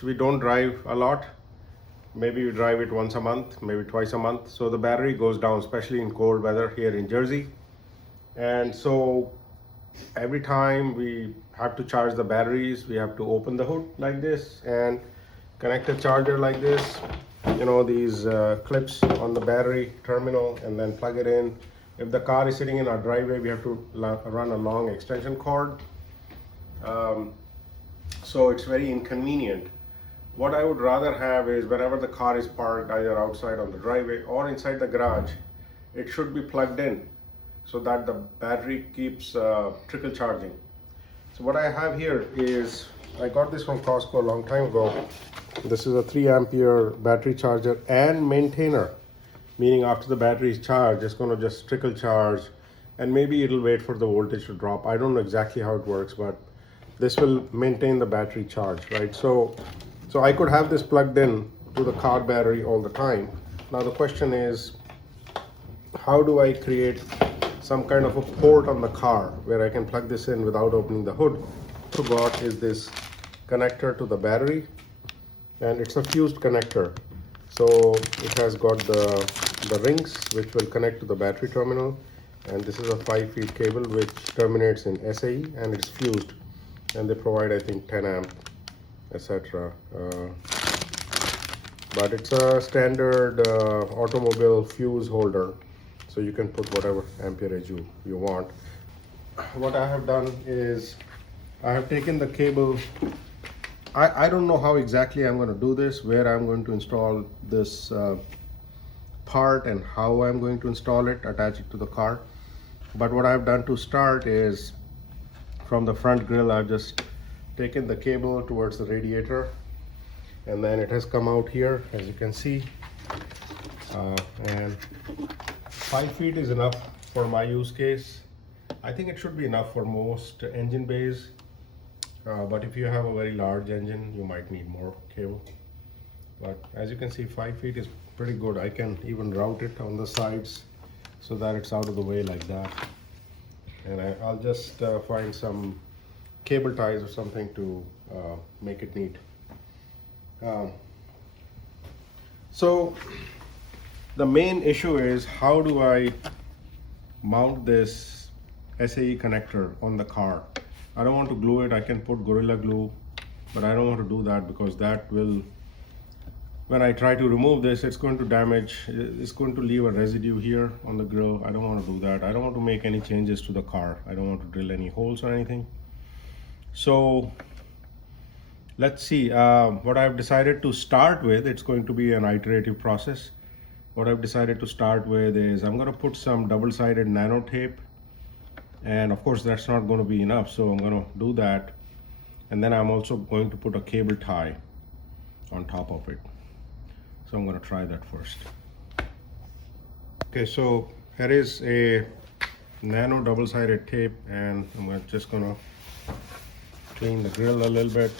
which we don't drive a lot. Maybe we drive it once a month, maybe twice a month. So the battery goes down, especially in cold weather here in Jersey. And so every time we have to charge the batteries, we have to open the hood like this and connect a charger like this. You know, these clips on the battery terminal, and then plug it in. If the car is sitting in our driveway, we have to run a long extension cord. So it's very inconvenient. What I would rather have is whenever the car is parked, either outside on the driveway or inside the garage, it should be plugged in so that the battery keeps trickle charging. So what I have here is, I got this from Costco a long time ago. This is a 3 ampere battery charger and maintainer, meaning after the battery is charged, it's going to just trickle charge, and maybe it'll wait for the voltage to drop. I don't know exactly how it works, but this will maintain the battery charge, right? So I could have this plugged in to the car battery all the time. Now the question is, how do I create some kind of a port on the car where I can plug this in without opening the hood? What I got is this connector to the battery, and it's a fused connector. So it has got the rings which will connect to the battery terminal, and this is a 5 feet cable which terminates in SAE, and it's fused, and they provide, I think, 10 amp, etc. But it's a standard automobile fuse holder, so you can put whatever amperage you want. What I have done is I have taken the cable. I don't know how exactly I'm going to do this, where I'm going to install this part and how I'm going to install it, attach it to the car. But what I've done to start is, from the front grille, I've just taken the cable towards the radiator, and then it has come out here, as you can see, and 5 feet is enough for my use case. I think it should be enough for most engine bays, but if you have a very large engine, you might need more cable. But as you can see, 5 feet is pretty good. I can even route it on the sides so that it's out of the way like that. And I'll just find some cable ties or something to make it neat. So the main issue is, how do I mount this SAE connector on the car? I don't want to glue it. I can put Gorilla Glue, but I don't want to do that because that will, when I try to remove this, it's going to damage, it's going to leave a residue here on the grill. I don't want to do that. I don't want to make any changes to the car. I don't want to drill any holes or anything. So let's see, what I've decided to start with, it's going to be an iterative process. What I've decided to start with is, I'm going to put some double-sided nano tape, and of course that's not going to be enough, so I'm going to do that, and then I'm also going to put a cable tie on top of it. So I'm going to try that first. Okay, so here is a nano double-sided tape, and I'm just going to clean the grill a little bit.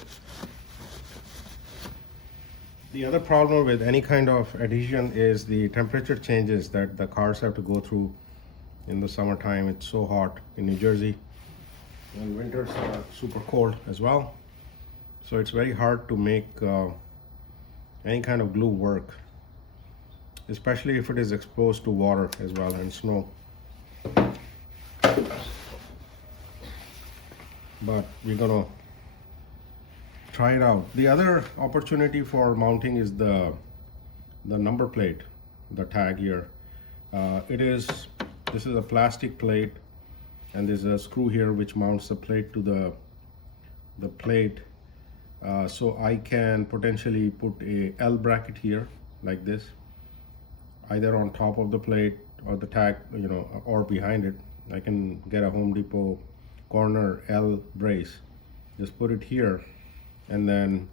The other problem with any kind of adhesion is the temperature changes that the cars have to go through in the summertime. It's so hot in New Jersey, and winters are super cold as well. So it's very hard to make any kind of glue work, especially if it is exposed to water as well and snow. But we're gonna try it out. The other opportunity for mounting is the number plate, the tag here. This is a plastic plate, and there's a screw here which mounts the plate to the plate. So I can potentially put a L bracket here like this, either on top of the plate or the tag, you know, or behind it. I can get a Home Depot corner L brace, just put it here, and then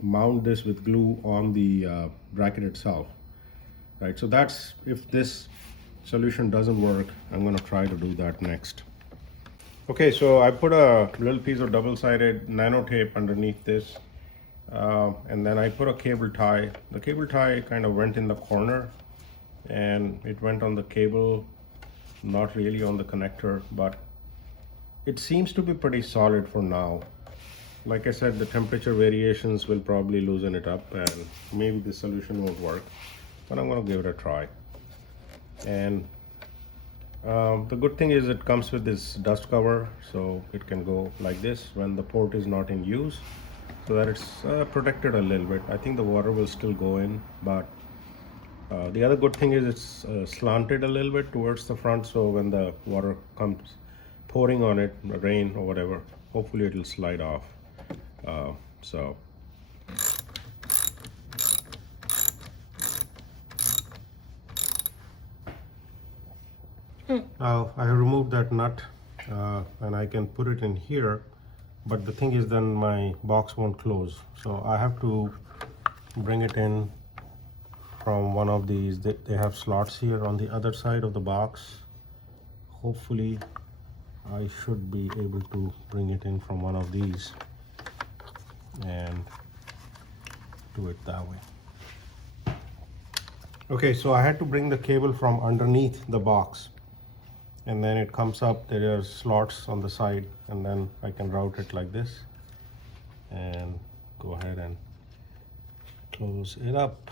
mount this with glue on the bracket itself, right? So that's, if this solution doesn't work, I'm going to try to do that next. Okay, so I put a little piece of double-sided nano tape underneath this, and then I put a cable tie. The cable tie kind of went in the corner, and it went on the cable, not really on the connector, but it seems to be pretty solid for now. like I said, the temperature variations will probably loosen it up, and maybe the solution won't work, but I'm going to give it a try. And the good thing is it comes with this dust cover, so it can go like this when the port is not in use, so that it's protected a little bit. I think the water will still go in, but the other good thing is it's slanted a little bit towards the front, so when the water comes pouring on it, rain or whatever, hopefully it'll slide off. So now I removed that nut, and I can put it in here, but the thing is then my box won't close, so I have to bring it in from one of these. They have slots here on the other side of the box. Hopefully I should be able to bring it in from one of these and do it that way. Okay, so I had to bring the cable from underneath the box, and then it comes up. There are slots on the side, and then I can route it like this and go ahead and close it up.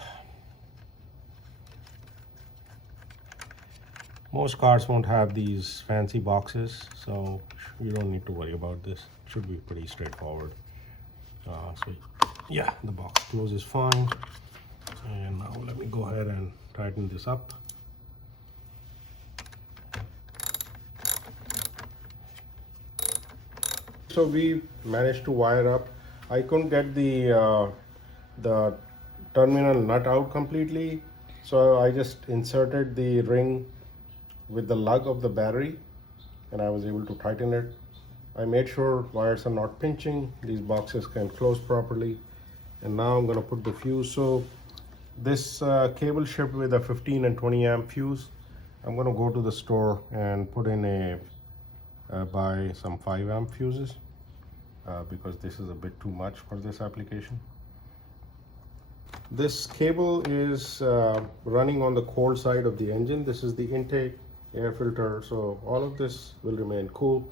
Most cars won't have these fancy boxes, so you don't need to worry about this. It should be pretty straightforward. So yeah, the box closes fine. And now let me go ahead and tighten this up. So we managed to wire up. I couldn't get the terminal nut out completely, so I just inserted the ring with the lug of the battery, and I was able to tighten it. I made sure wires are not pinching, these boxes can close properly. And now I'm going to put the fuse. So this cable shipped with a 15 and 20 amp fuse. I'm going to go to the store and put in buy some 5 amp fuses, because this is a bit too much for this application. This cable is running on the cold side of the engine. This is the intake air filter, so all of this will remain cool,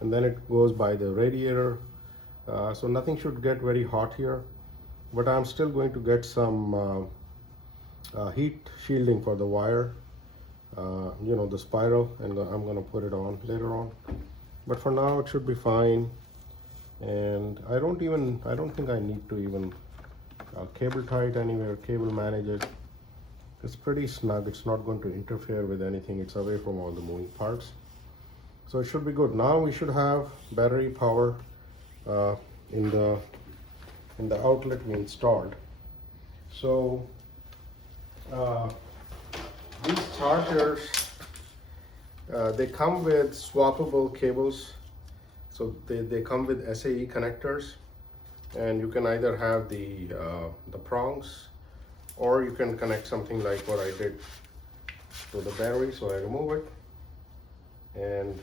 and then it goes by the radiator, so nothing should get very hot here, but I'm still going to get some heat shielding for the wire, you know, the spiral, and I'm going to put it on later on, but for now it should be fine. And I don't think I need to even cable tie it anywhere, cable manage it. It's pretty snug. It's not going to interfere with anything. It's away from all the moving parts, so it should be good. Now we should have battery power in the outlet we installed. So these chargers, they come with swappable cables. So they come with SAE connectors, and you can either have the prongs, or you can connect something like what I did to the battery. So I remove it, and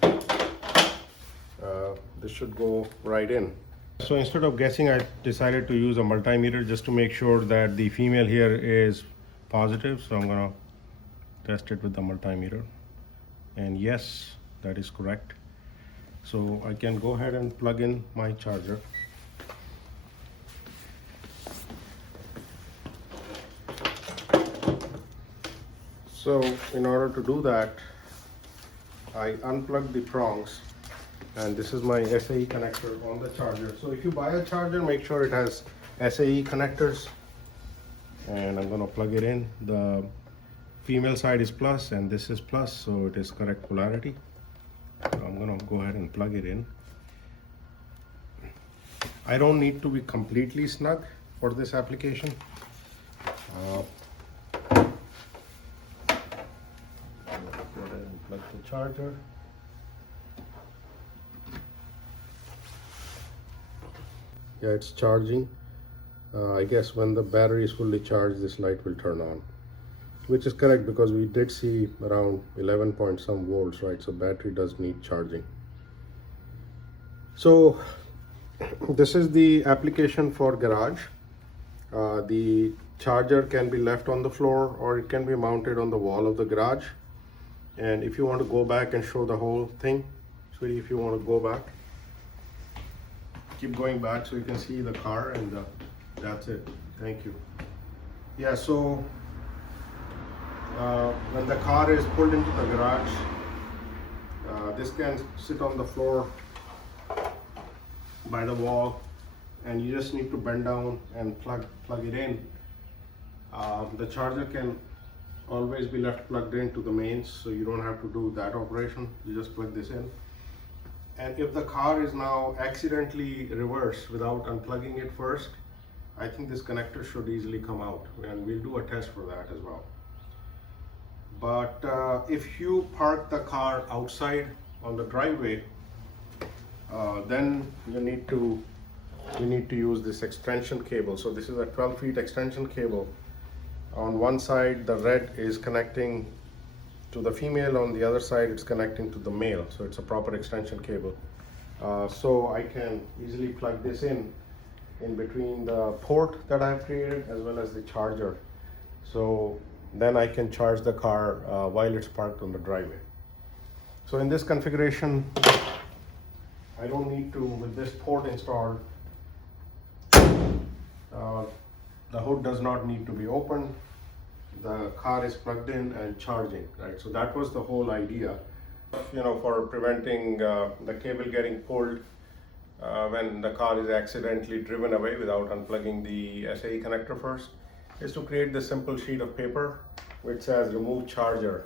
this should go right in. So instead of guessing, I decided to use a multimeter just to make sure that the female here is positive. So I'm gonna test it with the multimeter, and yes, that is correct. So I can go ahead and plug in my charger. So in order to do that, I unplug the prongs, and this is my SAE connector on the charger. So if you buy a charger, make sure it has SAE connectors, and I'm going to plug it in. The female side is plus and this is plus, so it is correct polarity. So I'm going to go ahead and plug it in. I don't need to be completely snug for this application. Go ahead and plug the charger. Yeah, it's charging. I guess when the battery is fully charged, this light will turn on, which is correct because we did see around 11 point some volts, right? So battery does need charging. So this is the application for garage. The charger can be left on the floor, or it can be mounted on the wall of the garage. And if you want to go back and show the whole thing, sweetie, if you want to go back. keep going back so you can see the car, and that's it. Thank you. Yeah, so when the car is pulled into the garage, this can sit on the floor by the wall, and you just need to bend down and plug it in. The charger can always be left plugged into the mains, so you don't have to do that operation. You just plug this in. And if the car is now accidentally reversed without unplugging it first, I think this connector should easily come out, and we'll do a test for that as well. But if you park the car outside on the driveway, then you need to use this extension cable. So this is a 12 feet extension cable. On one side the red is connecting to the female, on the other side it's connecting to the male, so it's a proper extension cable. So I can easily plug this in between the port that I've created as well as the charger, so then I can charge the car while it's parked on the driveway. So in this configuration, I don't need to, with this port installed, the hood does not need to be opened. The car is plugged in and charging, right? So that was the whole idea, for preventing the cable getting pulled when the car is accidentally driven away without unplugging the SAE connector first, is to create this simple sheet of paper which says remove charger.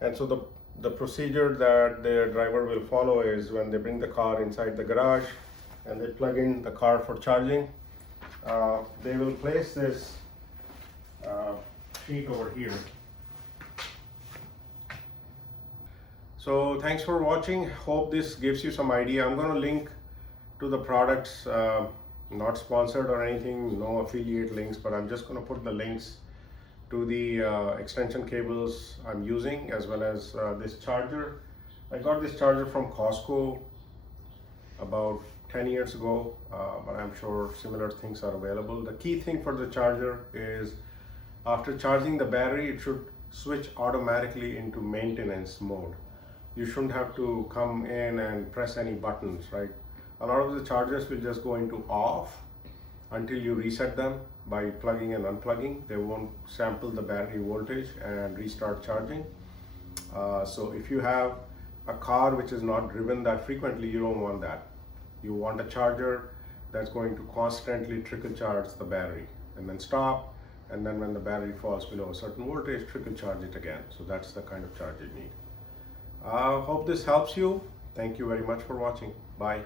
And so the procedure that the driver will follow is, when they bring the car inside the garage and they plug in the car for charging, they will place this sheet over here. So thanks for watching. Hope this gives you some idea. I'm going to link to the products, not sponsored or anything, no affiliate links, but I'm just going to put the links to the extension cables I'm using, as well as this charger. I got this charger from Costco about 10 years ago, but I'm sure similar things are available. The key thing for the charger is, after charging the battery, it should switch automatically into maintenance mode. You shouldn't have to come in and press any buttons, right? A lot of the chargers will just go into off until you reset them by plugging and unplugging. They won't sample the battery voltage and restart charging. So if you have a car which is not driven that frequently, you don't want that. You want a charger that's going to constantly trickle charge the battery and then stop, and then when the battery falls below a certain voltage, trickle charge it again. So that's the kind of charge you need. Hope this helps you. Thank you very much for watching. Bye.